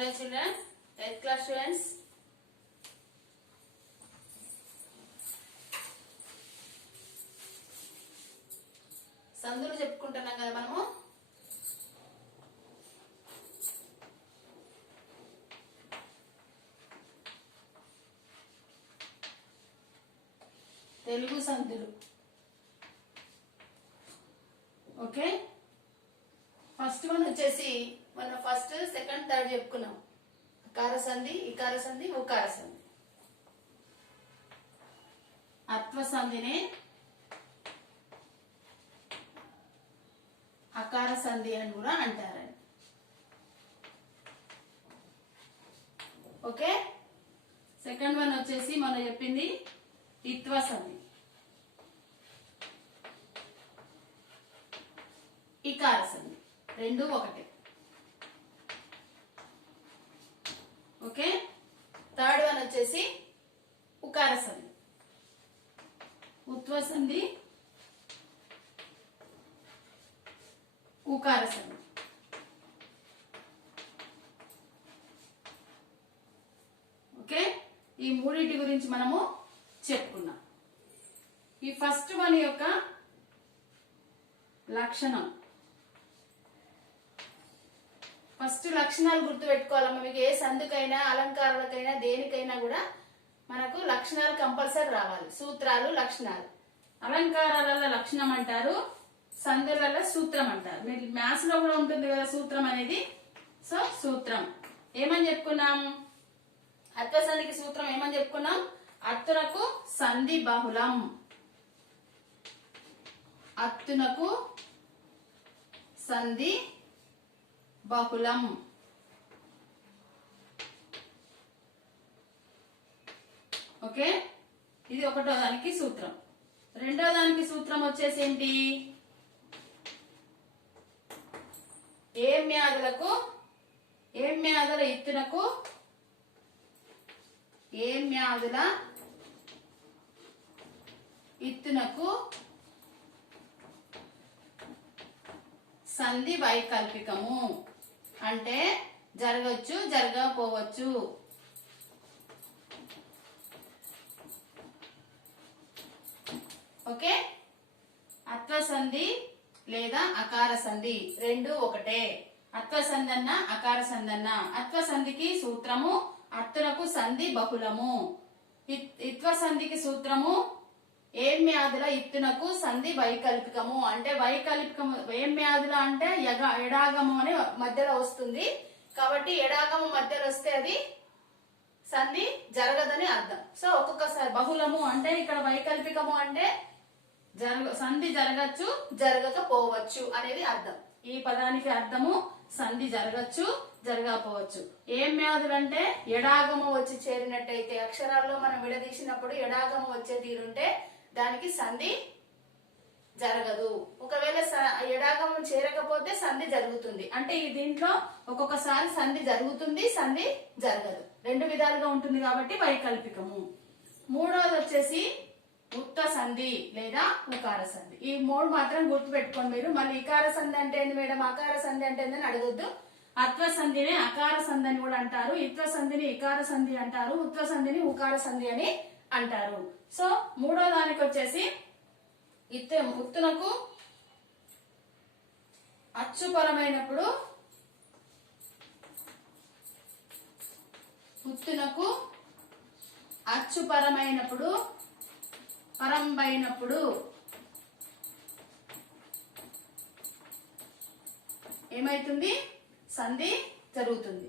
Hello children, 8th class students. సందులు చెప్పుకుంటున్నాం కదా మనము. తెలుగు సందులు. ఓకే, ఫస్ట్ వన్ వచ్చేసి మనం ఫస్ట్ సెకండ్ థర్డ్ చెప్పుకున్నాం. అకార సంధి, ఇకార సంధి, ఉకార సంధి. అత్వ సంధిని అకార సంధి అని కూడా అంటారండి. ఓకే, సెకండ్ వన్ వచ్చేసి మనం చెప్పింది ఇత్వ సంధి, ఇకార సంధి, రెండు ఒకటే. ఓకే, థర్డ్ వన్ వచ్చేసి ఉకార సంధి, ఉత్వ సంధి, ఉకార సంధి. ఓకే, ఈ మూడింటి గురించి మనము చెప్పుకున్నాం. ఈ ఫస్ట్ వన్ యొక్క లక్షణం, ఫస్ట్ లక్షణాలు గుర్తు పెట్టుకోవాలమ్మా. మీకు ఏ సందుకైనా అలంకారాలకైనా దేనికైనా కూడా మనకు లక్షణాలు కంపల్సరీ రావాలి. సూత్రాలు, లక్షణాలు. అలంకారాల లక్షణం అంటారు, సందులలో సూత్రం అంటారు. మీరు మ్యాథ్స్ లో కూడా ఉంటుంది కదా సూత్రం అనేది. సో సూత్రం ఏమని చెప్పుకున్నాం? అత్వ సంధికి సూత్రం ఏమని చెప్పుకున్నాం? అత్తునకు సంధి బహుళం, అత్తునకు సంధి బహుళం. ఓకే, ఇది ఒకటో దానికి సూత్రం. రెండో దానికి సూత్రం వచ్చేసి ఏంటి? ఏం మ్యాదులకు, ఏం మ్యాదుల ఇత్తునకు, ఏం మ్యాదుల ఇత్తునకు సంధి వైకల్పికము. అంటే జరగచ్చు, జరగకపోవచ్చు. ఓకే, అత్వ సంధి లేదా అకార సంధి రెండు ఒకటే. అత్వ సంధి అన్న అకార సంధి అన్న. అత్వ సంధికి సూత్రము అత్తునకు సంధి బహుళము. ఇత్వ సంధికి సూత్రము ఏం మ్యాదుల ఇత్తునకు సంధి వైకల్పికము. అంటే వైకల్పికము ఏం మ్యాదుల అంటే ఎడాగము అని మధ్యలో వస్తుంది కాబట్టి ఎడాగము మధ్యలో వస్తే అది సంధి జరగదని అర్థం. సో ఒక్కొక్కసారి బహుళము అంటే ఇక్కడ వైకల్పికము అంటే సంధి జరగచ్చు, జరగకపోవచ్చు అనేది అర్థం. ఈ పదానికి అర్థము సంధి జరగచ్చు, జరగకపోవచ్చు. ఏం మ్యాదులు అంటే ఎడాగము వచ్చి చేరినట్టయితే, అక్షరాల్లో మనం విడదీసినప్పుడు ఎడాగము వచ్చే తీరుంటే దానికి సంధి జరగదు. ఒకవేళ ఎడాగము చేరకపోతే సంధి జరుగుతుంది. అంటే ఈ దీంట్లో ఒక్కొక్కసారి సంధి జరుగుతుంది, సంధి జరగదు. రెండు విధాలుగా ఉంటుంది కాబట్టి వైకల్పికము. మూడోది వచ్చేసి ఉత్వ సంధి లేదా ఉకార సంధి. ఈ మూడు మాత్రం గుర్తు పెట్టుకోండి మీరు. మళ్ళీ ఇకార సంధి అంటే ఏంది మేడం, అకార సంధి అంటే ఏందని అడగొద్దు. అత్వ సంధిని అకార సంధి అని కూడా అంటారు, ఇత్వ సంధిని ఇకార సంధి అంటారు, ఉత్వ సంధిని ఉకార సంధి అని అంటారు. సో మూడో దానికి వచ్చేసి ఉత్తునకు అచ్చుపరమైనప్పుడు, ఉత్తునకు అచ్చుపరమైనప్పుడు, పరంబైనప్పుడు ఏమైతుంది? సంధి జరుగుతుంది.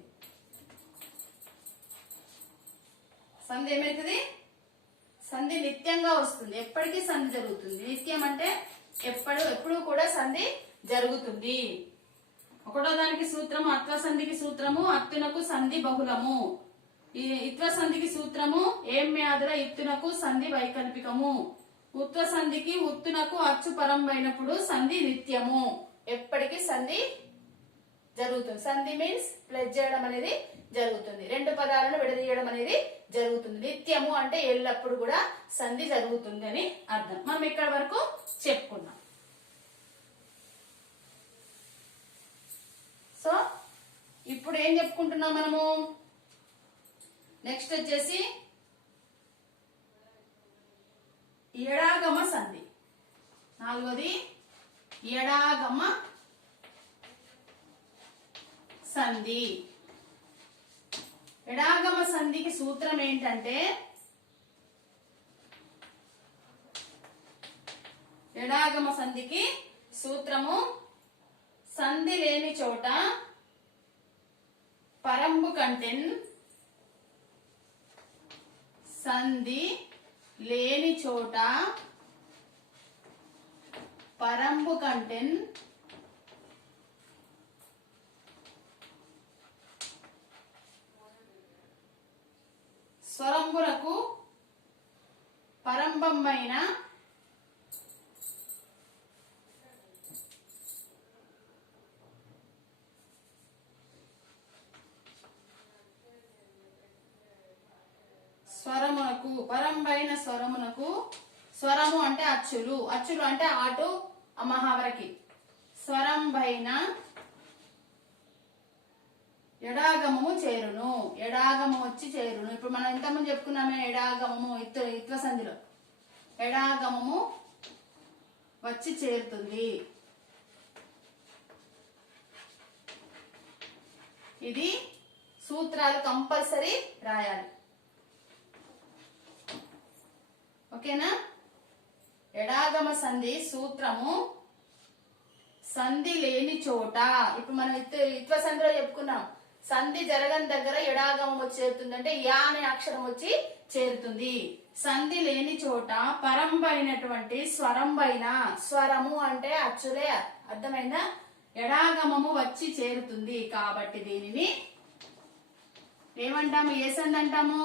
సంధి ఏమైతుంది? సంధి నిత్యంగా వస్తుంది, ఎప్పటికీ సంధి జరుగుతుంది. నిత్యం అంటే ఎప్పుడు కూడా సంధి జరుగుతుంది. ఒకటో దానికి సూత్రము అత్వ సంధికి సూత్రము అత్తునకు సంధి బహుళము. ఈ ఇత్వ సంధికి సూత్రము ఏం మ్యాదుల ఇత్తునకు సంధి వైకల్పికము. ఉత్వ సంధికి ఉత్తునకు అచ్చు పరంబైనప్పుడు సంధి నిత్యము, ఎప్పటికీ సంధి జరుగుతుంది. సంధి మీన్స్ ప్లస్ చేయడం అనేది జరుగుతుంది, రెండు పదాలను విడదీయడం అనేది జరుగుతుంది. నిత్యము అంటే ఎల్లప్పుడు కూడా సంధి జరుగుతుంది అని అర్థం. మనం ఇక్కడ వరకు చెప్పుకున్నాం. సో ఇప్పుడు ఏం చెప్పుకుంటున్నాం మనము? నెక్స్ట్ వచ్చేసి ఎడాగమ సంధి. నాలుగోది ఎడాగమ సంధి. ఎడాగమ సంధికి సూత్రం ఏంటంటే, ఎడాగమ సంధికి సూత్రము సంధి లేని చోట పరంబు కంటెన్, సంధి లేని చోట పరంబు కంటెన్ స్వరంబులకు పరంబమైన స్వరమునకు, పరంబైన స్వరమునకు, స్వరము అంటే అచ్చులు, అచ్చులు అంటే ఆటు అమహావరకి, స్వరంబైన ఎడాగమము చేరును. ఎడాగము వచ్చి చేరును. ఇప్పుడు మనం ఇంతకుముందు చెప్పుకున్నామే ఎడాగమము ఇత్వ సంధిలో ఎడాగమము వచ్చి చేరుతుంది. ఇది సూత్రాలు కంపల్సరీ రాయాలి. ఓకేనా? ఎడాగమ సంధి సూత్రము సంధి లేని చోట, ఇప్పుడు మనం ఇత్వ సంధిలో చెప్పుకున్నాం, సంధి జరగని దగ్గర ఎడాగమం వచ్చి చేరుతుంది అంటే యా అనే అక్షరం వచ్చి చేరుతుంది. సంధి లేని చోట పరంబైనటువంటి స్వరంబైన, స్వరము అంటే అచ్చులే, అర్థమైందా? ఎడాగమము వచ్చి చేరుతుంది. కాబట్టి దీనిని ఏమంటాము? ఏ సంధి అంటాము?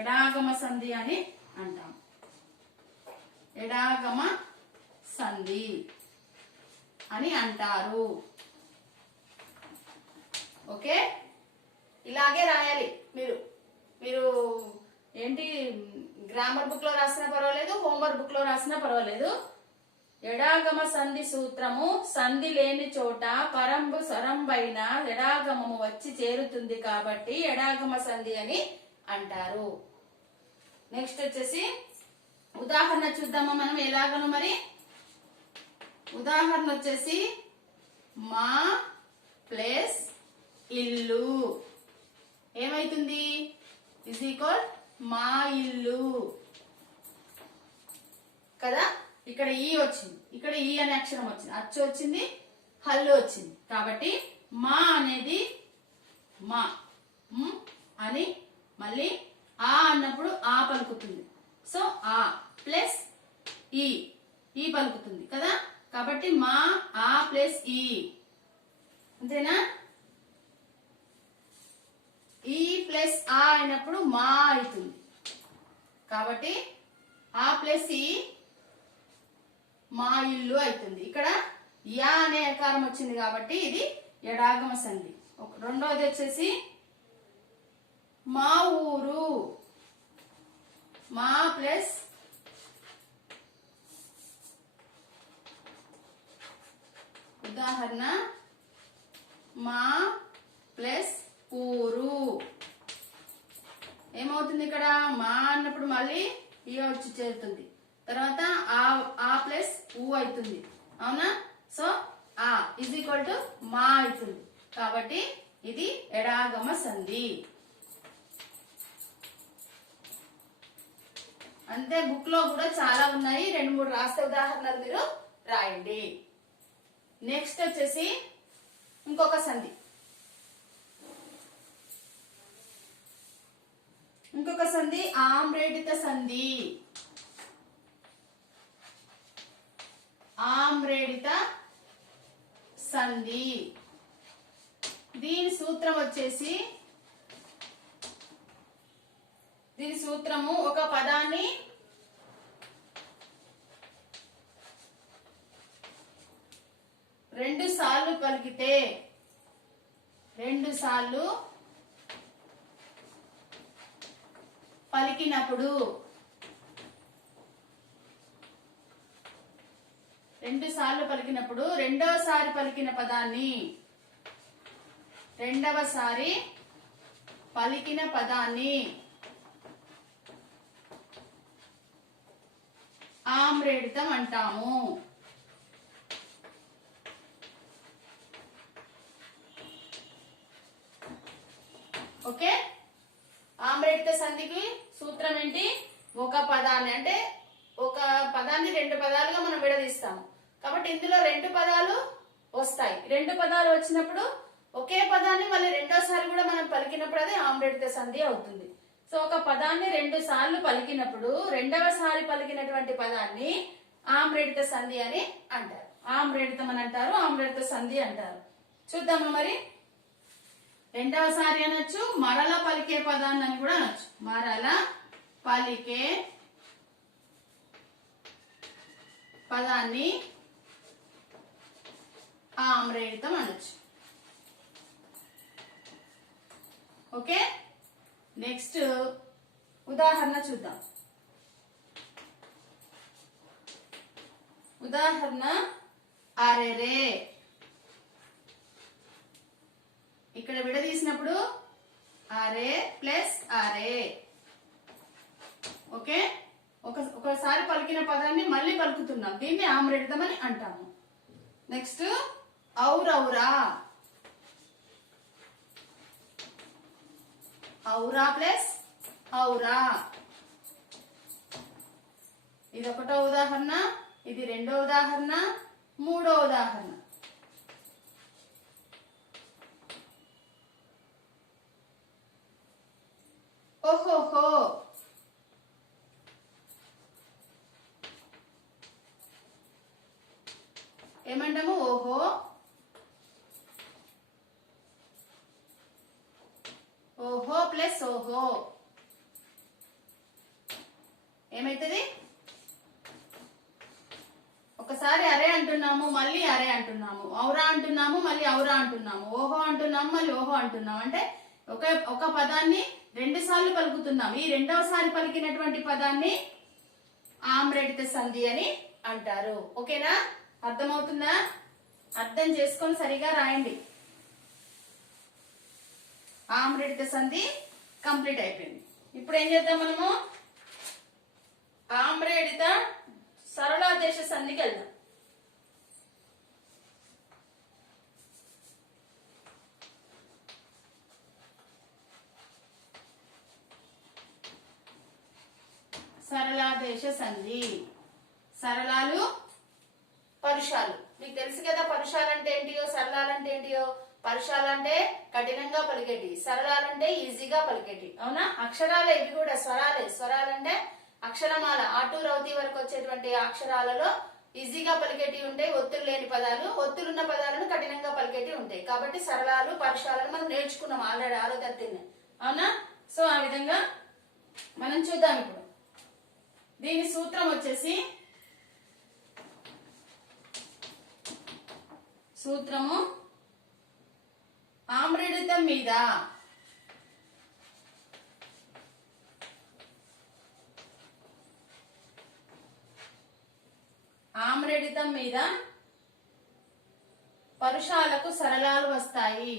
ఎడాగమ సంధి అని అంటాము. ఎడాగమ సంధి అని అంటారు. ఓకే, ఇలాగే రాయాలి. మీరు ఏంటి గ్రామర్ బుక్ లో రాసినా పర్వాలేదు, హోంవర్క్ బుక్ లో రాసినా పర్వాలేదు. ఎడాగమ సంధి సూత్రము సంధి లేని చోట పరంబు స్వరంబైన ఎడాగమము వచ్చి చేరుతుంది కాబట్టి ఎడాగమ సంధి అని అంటారు. నెక్స్ట్ వచ్చేసి ఉదాహరణ చూద్దామా మనం ఎలాగను మరి. ఉదాహరణ వచ్చేసి మా ప్లస్ ఇల్లు ఏమైతుంది? ఇజ్ ఈక్వల్ మా ఇల్లు కదా. ఇక్కడ ఈ వచ్చింది, ఇక్కడ ఈ అనే అక్షరం వచ్చింది, అచ్చు వచ్చింది, హల్లు వచ్చింది. కాబట్టి మా అనేది మా అని, మళ్ళీ ఆ అన్నప్పుడు ఆ పలుకుతుంది. సో ఆ ప్లస్ ఈ పలుకుతుంది కదా. కాబట్టి మా ఆ ప్లస్ ఈ, అంతేనా? ఈ ప్లస్ ఆ అయినప్పుడు మా అవుతుంది. కాబట్టి ఆ ప్లస్ ఈ మా ఇల్లు అవుతుంది. ఇక్కడ యా అనే ఆకారం వచ్చింది కాబట్టి ఇది ఎడాగమ సంధి. రెండవది వచ్చేసి మా ఊరు, మా ప్లస్ ఉదాహరణ మా ప్లస్ ఊరు ఏమవుతుంది? ఇక్కడ మా అన్నప్పుడు మళ్ళీ ఈ వచ్చి చేరుతుంది, తర్వాత ఆ ప్లస్ ఊ అవుతుంది. అవునా? సో ఆ ఇజ్ ఈక్వల్ టు మా అవుతుంది. కాబట్టి ఇది ఎడాగమ సంధి. అంతే, బుక్ లో కూడా చాలా ఉన్నాయి, 2-3 రాస్తే ఉదాహరణలు మీరు రాయండి. నెక్స్ట్ వచ్చేసి ఇంకొక సంధి. ఇంకొక సంధి ఆమ్రేడిత సంధి. ఆమ్రేడిత సంధి దీని సూత్రం వచ్చేసి, దీని సూత్రము ఒక పదాన్ని రెండు సార్లు పలికితే, రెండు సార్లు పలికినప్పుడు, రెండు సార్లు పలికినప్పుడు రెండోసారి పలికిన పదాన్ని, రెండవసారి పలికిన పదాన్ని ఆమ్రేడితం అంటాము. ఓకే, ఆమ్రేడిత సంధికి సూత్రం ఏంటి? ఒక పదాన్ని అంటే ఒక పదాన్ని రెండు పదాలుగా మనం విడదీస్తాము కాబట్టి ఇందులో రెండు పదాలు వస్తాయి. రెండు పదాలు వచ్చినప్పుడు ఒకే పదాన్ని మళ్ళీ రెండోసారి కూడా మనం పలికినప్పుడు అది ఆమ్రేడిత సంధి అవుతుంది. సో ఒక పదాన్ని రెండు సార్లు పలికినప్పుడు రెండవసారి పలికినటువంటి పదాన్ని ఆమ్రేడిత సంధి అని అంటారు. ఆమ్రేడితం అని అంటారు, ఆమ్రేడిత సంధి అంటారు. చూద్దామా మరి. రెండవసారి అనొచ్చు, మరల పలికే పదాన్ని అని కూడా అనొచ్చు. మరల పలికే పదాన్ని ఆమ్రేడితం అనొచ్చు. ఓకే, నెక్స్ట్ ఉదాహరణ చూద్దాం. ఉదాహరణ అరెరే. ఇక్కడ విడదీసినప్పుడు అరే ప్లస్ అరే. ఓకే, ఒకసారి పలికిన పదాన్ని మళ్ళీ పలుకుతున్నాం, దీన్ని ఆమ్రేడితం అని అంటాము. నెక్స్ట్ ఔరౌరా. ఔరా ప్లస్ ఔరా. ఇది ఒకటో ఉదాహరణ, ఇది రెండో ఉదాహరణ, మూడో ఉదాహరణ. ఓహోహో. ఏమంటాము? ఓహో, ఓహో ప్లస్ ఓహో ఏమైతుంది? ఒకసారి అరే అంటున్నాము, మళ్ళీ అరే అంటున్నాము. ఔరా అంటున్నాము, మళ్ళీ ఔరా అంటున్నాము. ఓహో అంటున్నాము, మళ్ళీ ఓహో అంటున్నాము. అంటే ఒక పదాన్ని రెండు సార్లు పలుకుతున్నాం. ఈ రెండవసారి పలికినటువంటి పదాన్ని ఆమ్రేడిత సంధి అని అంటారు. ఓకేనా? అర్థమవుతుందా? అర్థం చేసుకొని సరిగా రాయండి. ఆమ్రేడిత సంధి కంప్లీట్ అయిపోయింది. ఇప్పుడు ఏం చేద్దాం మనము? ఆమ్రేడిత సరళాదేశ సంధికి వెళ్దాం. సరళాదేశ సంధి. సరళాలు, పరుషాలు. మీకు తెలుసు కదా పరుషాలు అంటే ఏంటియో, సరళాలు అంటే ఏంటియో. పరుషాలు అంటే కఠినంగా పలికేటి, సరళాలంటే ఈజీగా పలికేటి. అవునా? అక్షరాలే ఇవి కూడా, స్వరాలే. స్వరాలంటే అక్షరమాల ఆటు రౌతి వరకు వచ్చేటువంటి అక్షరాలలో ఈజీగా పలికేటి ఉంటాయి. ఒత్తులు లేని పదాలు, ఒత్తులున్న పదాలను కఠినంగా పలికేటి ఉంటాయి. కాబట్టి సరళాలు, పరుషాలను మనం నేర్చుకున్నాం ఆల్రెడీ 6వ తరగతిని. అవునా? సో ఆ విధంగా మనం చూద్దాం ఇప్పుడు. దీని సూత్రం వచ్చేసి, సూత్రము ఆమ్రేడితం మీద పరుషాలకు సరళాలు వస్తాయి.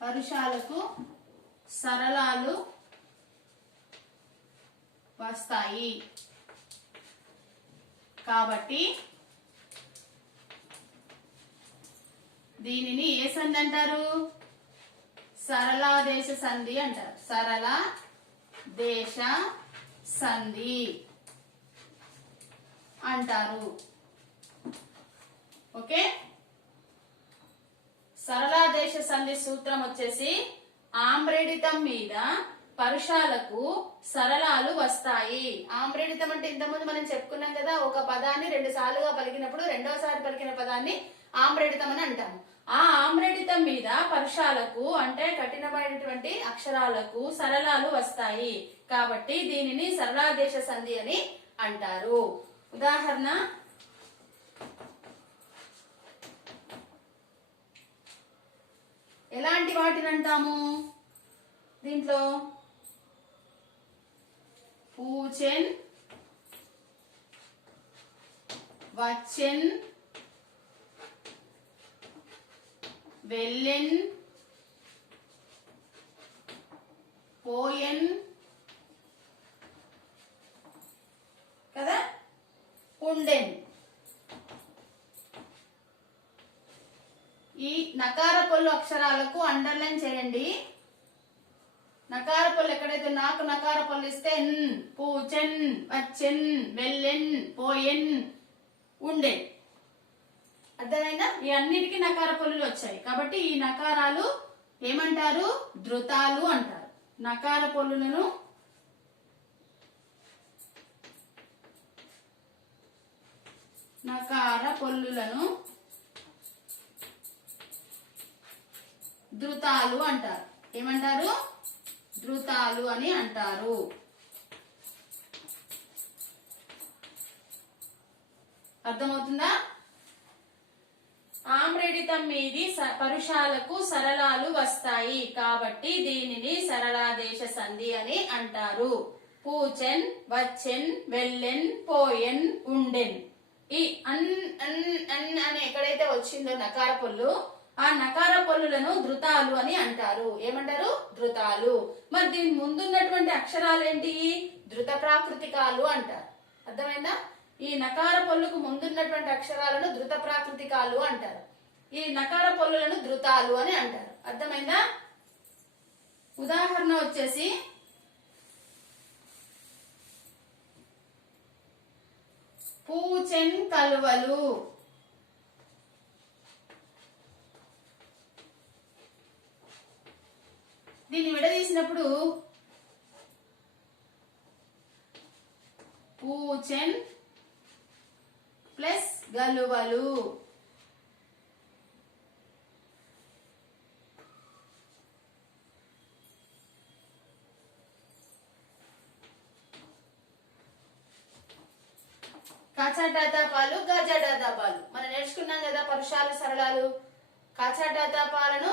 పరుషాలకు సరళాలు వస్తాయి. కాబట్టి దీనిని ఏ సంధి అంటారు? సరళాదేశ సంధి అంటారు. సరళ దేశ సంధి అంటారు. ఓకే, సరళాదేశ సంధి సూత్రం వచ్చేసి ఆమ్రేడితం మీద పరుషాలకు సరళాలు వస్తాయి. ఆమ్రేడితం అంటే ఇంతకుముందు మనం చెప్పుకున్నాం కదా, ఒక పదాన్ని రెండు సార్లుగా పలికినప్పుడు రెండోసారి పలికిన పదాన్ని ఆమ్రేడితం అని అంటాము. ఆ ఆమ్రేడితం మీద పరుషాలకు అంటే కఠినమైనటువంటి అక్షరాలకు సరళాలు వస్తాయి. కాబట్టి దీనిని సరళాదేశ సంధి అని అంటారు. ఉదాహరణ, ఎలాంటి వాటిని అంటాము దీంట్లో? పూచెన్, వచ్చెన్, వెల్లెన్ పోయెన్ కదా, ఉండెన్. ఈ నకార పొల్లు అక్షరాలకు అండర్లైన్ చేయండి. నకార పొల్లు ఎక్కడైతే నాకు నకార పొల్లు ఇస్తే పూచెన్, వచ్చెన్, వెల్లెన్, పోయెన్, ఉండెన్. అర్థమైందా? ఈ అన్నిటికీ నకార పొల్లులు వచ్చాయి కాబట్టి ఈ నకారాలు ఏమంటారు? ధృతాలు అంటారు. నకార పొల్లులను ధృతాలు అంటారు. ఏమంటారు? ధృతాలు అని అంటారు. అర్థమవుతుందా? ఆమ్రెడితం మీది పరుషాలకు సరళాలు వస్తాయి కాబట్టి దీనిని సరళాదేశ సంధి అని అంటారు. పూచెన్, వచ్చెన్, వెల్లెన్, పోయెన్, ఉండెన్. ఈ అన్ అన్ అన్ అని ఎక్కడైతే వచ్చిందో నకార పొల్లు, ఆ నకార పొల్లులను ధృతాలు అని అంటారు. ఏమంటారు? ధృతాలు. మరి దీని ముందున్నటువంటి అక్షరాలు ఏంటి? ధృత ప్రాకృతికాలు అంటారు. అర్థమైందా? ఈ నకార పొల్లుకు ముందున్నటువంటి అక్షరాలను ధృత ప్రాకృతికాలు అంటారు. ఈ నకార పొల్లులను ధృతాలు అని అంటారు. అర్థమైందా? ఉదాహరణ వచ్చేసి పూచెన్ కలువలు. దీన్ని విడదీసినప్పుడు పూచెన్ ప్లస్ గలువలు. కాచాటాతాపాలు, గజాటాతాపాలు మనం నేర్చుకున్నాం కదా. పరుషాలు, సరళాలు. కాచాటాతాపాలను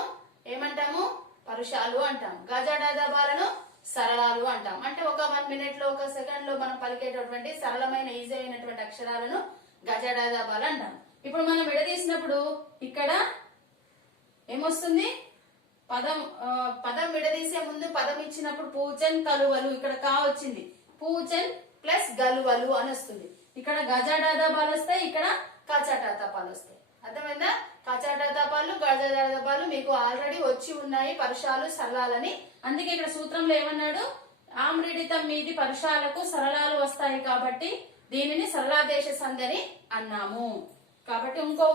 ఏమంటాము? పరుషాలు అంటాం. గజాటాతాపాలను సరళాలు అంటాం. అంటే ఒక 1 minute లో, 1 second లో మనం పలికేటటువంటి సరళమైన ఈజీ అయినటువంటి అక్షరాలను గజాటాతాపాలు అంటాం. ఇప్పుడు మనం విడదీసినప్పుడు ఇక్కడ ఏమొస్తుంది? పదం విడదీసే ముందు పదం ఇచ్చినప్పుడు పూచెన్ కలువలు, ఇక్కడ కా వచ్చింది. పూచెన్ ప్లస్ గలువలు అని వస్తుంది. ఇక్కడ గజాటాతాపాలు వస్తాయి, ఇక్కడ కాచాటాతాపాలు వస్తాయి. అర్థమైందా? కాచాటాతాపాలు, గజాటాతాపాలు మీకు ఆల్రెడీ వచ్చి ఉన్నాయి, పరుషాలు, సరళాలని. అందుకే ఇక్కడ సూత్రంలో ఏమన్నాడు? ఆమ్రిడితం మీది పరుషాలకు సరళాలు వస్తాయి కాబట్టి దీనిని సరళాదేశ సంధి అని అన్నాము. కాబట్టి ఇంకో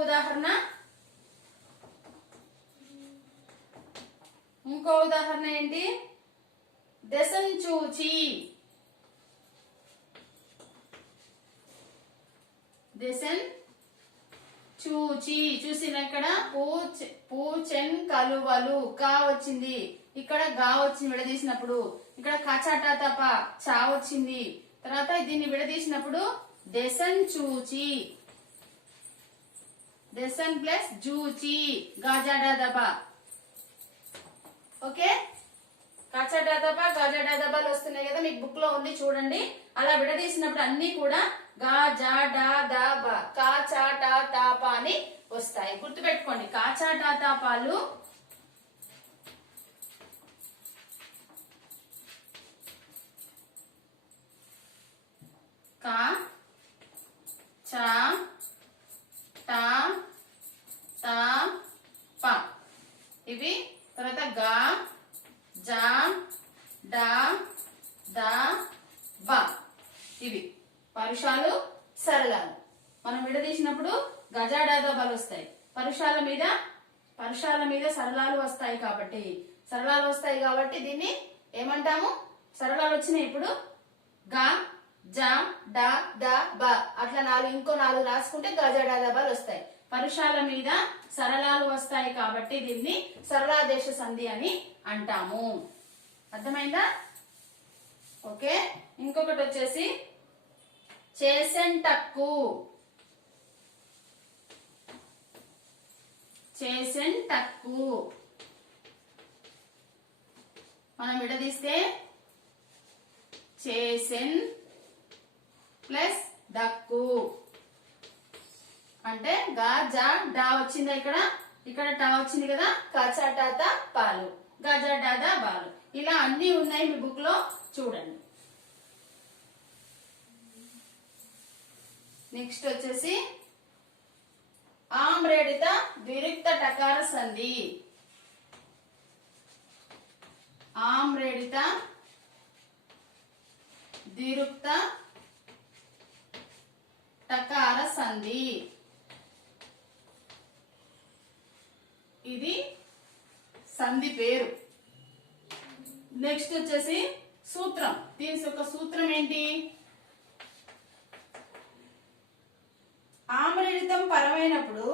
ఉదాహరణ ఏంటి? దశం చూచి. దశన్ చూచి. చూసిన ఇక్కడ పూచెన్ కలువలు, కా వచ్చింది. ఇక్కడ గా వచ్చింది విడదీసినప్పుడు. ఇక్కడ కచాటాతప, చా వచ్చింది. తర్వాత దీన్ని విడదీసినప్పుడు దశన్ చూచి. దశన్ ప్లస్ జూచి, గాజాడాదబ. ఓకే, కాచాటాతప, గాజాడాదబాలు వస్తున్నాయి కదా, మీకు బుక్ లో ఉంది చూడండి. అలా విడదీసినప్పుడు అన్ని కూడా గా, జా, డా, దా, బ, కా, చా, టా, తా, పా అని వస్తాయి. గుర్తుపెట్టుకోండి. కాచాటాతాపాలు కా, చా, టా, తా, ప ఇవి. తర్వాత గా, జా, డా, దా, బ ఇవి పరుషాలు, సరళాలు. మనం విడదీసినప్పుడు గజాడాదాబాలు వస్తాయి. పరుషాల మీద సరళాలు వస్తాయి కాబట్టి దీన్ని ఏమంటాము? సరళాలు వచ్చినాయి. ఇప్పుడు గా, జా, డా, దా, బ అట్లా ఇంకో 4 రాసుకుంటే గజాడాదాబాలు వస్తాయి. పరుషాల మీద సరళాలు వస్తాయి కాబట్టి దీన్ని సరళాదేశ సంధి అని అంటాము. అర్థమైందా? ఓకే, ఇంకొకటి వచ్చేసి చేసెంటక్కు. చేసెంటక్కు మనం విడదీస్తే చేసెన్ ప్లస్ డక్కు అంటే గా, జా, డా వచ్చిందా ఇక్కడ. ఇక్కడ టా వచ్చింది కదా, కచటాత పాలు, గజడాద బాలు. ఇలా అన్ని ఉన్నాయి మీ బుక్ లో చూడండి. నెక్స్ట్ వచ్చేసి ఆమ్రేడిత ద్విరుక్త టకార సంధి. ఆమ్రేడిత ద్విరుక్త టకార సంధి. ఇది సంధి పేరు. నెక్స్ట్ వచ్చేసి సూత్రం. దీని యొక్క సూత్రం ఏంటి? ఆమ్రేడితం పరమైనప్పుడు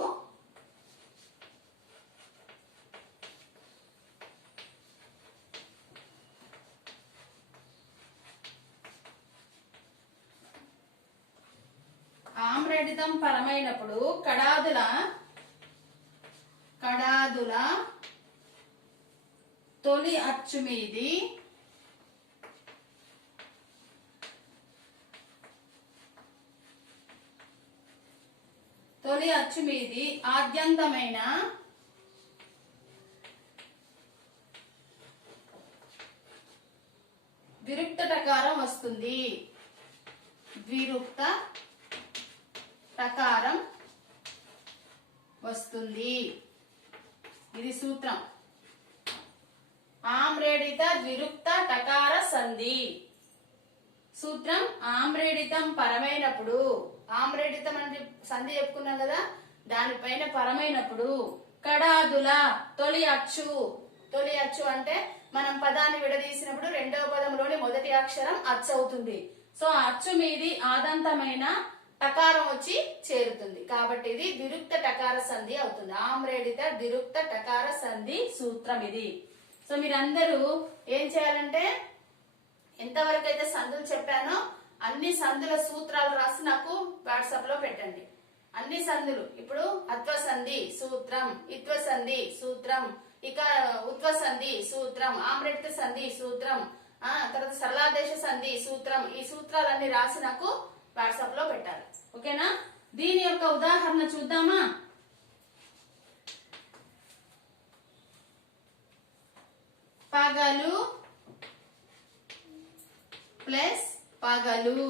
కడాదుల తొలి అచ్చు మీది ఆద్యంతమైన ద్విరుక్త టకారం వస్తుంది. ద్విరుక్త టకారం వస్తుంది. ఇది సూత్రం. ఆమ్రేడిత ద్విరుక్త టకార సంధి. సూత్రం ఆమ్రేడితం పరమైనప్పుడు, ఆమ్రేడితం అంటే సంధి చెప్పుకున్నాం కదా, దానిపైన పరమైనప్పుడు కడాదుల తొలి అచ్చు. తొలి అచ్చు అంటే మనం పదాన్ని విడదీసినప్పుడు రెండవ పదంలోని మొదటి అక్షరం అచ్చు అవుతుంది. సో ఆ అచ్చు మీది ఆదంతమైన టకారం వచ్చి చేరుతుంది. కాబట్టి ఇది ద్విరుక్త టకార సంధి అవుతుంది. ఆమ్రేడిత ద్విరుక్త టకార సంధి సూత్రం ఇది. సో మీరందరూ ఏం చేయాలంటే, ఎంతవరకు అయితే సంధులు చెప్పానో అన్ని సంధుల సూత్రాలు రాసి నాకు వాట్సాప్ లో పెట్టండి. అన్ని సంధులు. ఇప్పుడు అత్వ సంధి సూత్రం, ఇత్వ సంధి సూత్రం, ఇక ఉత్వ సంధి సూత్రం, ఆమ్రేడిత సంధి సూత్రం, తర్వాత సరళాదేశ సంధి సూత్రం. ఈ సూత్రాలన్నీ రాసి నాకు వాట్సాప్ లో పెట్టాలి. ఓకేనా? దీని యొక్క ఉదాహరణ చూద్దామా? పగలు ప్లస్ పగలు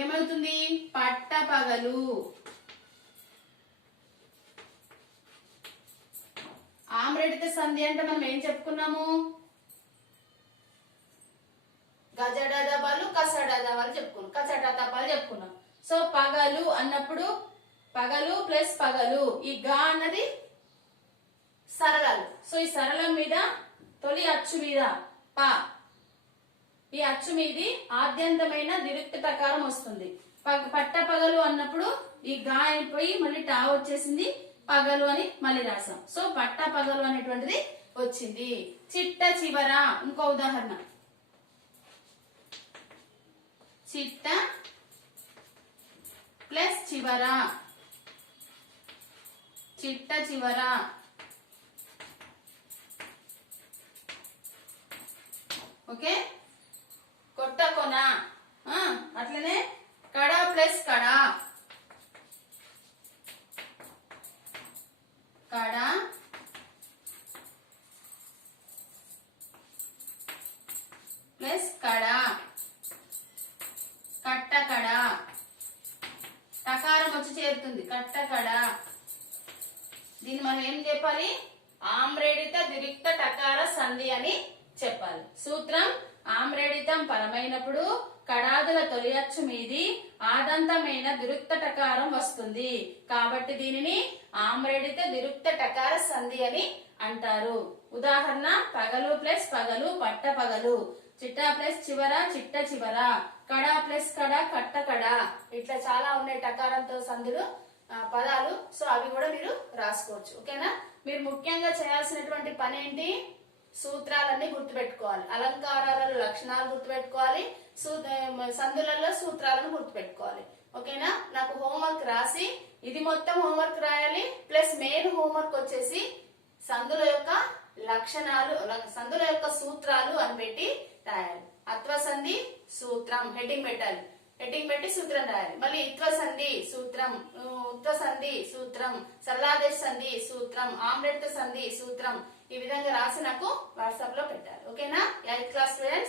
ఏమవుతుంది? పట్ట పగలు. ఆమ్రేడిత సంధి అంటే మనం ఏం చెప్పుకున్నాము? గజడదబాలు కసడదబాలు చెప్పుకున్నాం, కచటతపాలు చెప్పుకున్నాం. సో పగలు అన్నప్పుడు పగలు ప్లస్ పగలు, ఈ గా అన్నది సరళాలు. సో ఈ సరళం మీద తొలి అచ్చు మీద ప, ఈ అచ్చు మీది ఆద్యంతమైన ద్విరుక్త టకారం వస్తుంది. పట్ట పగలు అన్నప్పుడు ఈ గా అయిపోయి మళ్ళీ టా వచ్చేసింది, పగలు అని మళ్ళీ రాసాం. సో పట్ట పగలు అనేటువంటిది వచ్చింది. చిట్ట చివర ఇంకో ఉదాహరణ. చిట్ట ప్లస్ చివర, చిట్ట చివర. ఓకే? కొట్ట కొన. అట్లనే కడ ప్లస్ కడ, కడ ప్లస్ కడ, కట్ట కడ. టకారం వచ్చి చేరుతుంది, కట్ట కడ. దీన్ని మనం ఏం చెప్పాలి? ఆమ్రేడిత ద్విరుక్త టకార సంధి అని చెప్పాలి. సూత్రం ఆమ్రేడితం పరమైనప్పుడు కడాదుల తొలి అచ్చు మీది ఆదంతమైన ద్విరుక్త టకారం వస్తుంది. కాబట్టి దీనిని ఆమ్రేడిత ద్విరుక్త టకార సంధి అని అంటారు. ఉదాహరణ పగలు ప్లస్ పగలు పట్ట పగలు, చిట్ట ప్లస్ చివర చిట్ట చివర, కడ ప్లస్ కడ కట్ట కడ. ఇట్లా చాలా ఉన్నాయి టకారంతో సంధులు పదాలు. సో అవి కూడా మీరు రాసుకోవచ్చు. ఓకేనా? మీరు ముఖ్యంగా చేయాల్సినటువంటి పని ఏంటి? సూత్రాలన్నీ గుర్తుపెట్టుకోవాలి, అలంకారాలలో లక్షణాలు గుర్తుపెట్టుకోవాలి, సంధులలో సూత్రాలను గుర్తుపెట్టుకోవాలి. ఓకేనా? నాకు హోంవర్క్ రాసి ఇది మొత్తం హోంవర్క్ రాయాలి. ప్లస్ మెయిన్ హోంవర్క్ వచ్చేసి సంధుల యొక్క లక్షణాలు, సంధుల యొక్క సూత్రాలు అని పెట్టి రాయాలి. అత్వ సంధి సూత్రం హెడ్డింగ్ పెట్టాలి. హెడ్డింగ్ పెట్టి సూత్రం రాయాలి. మళ్ళీ ఇత్వ సంధి సూత్రం, ఉత్వ సంధి సూత్రం, సల్లాదేశ్ సంధి సూత్రం, ఆమ్లెట్ సంధి సూత్రం, ఈ విధంగా రాసి నాకు వాట్సాప్ లో పెట్టాలి. ఓకేనా 8th క్లాస్ స్టూడెంట్స్?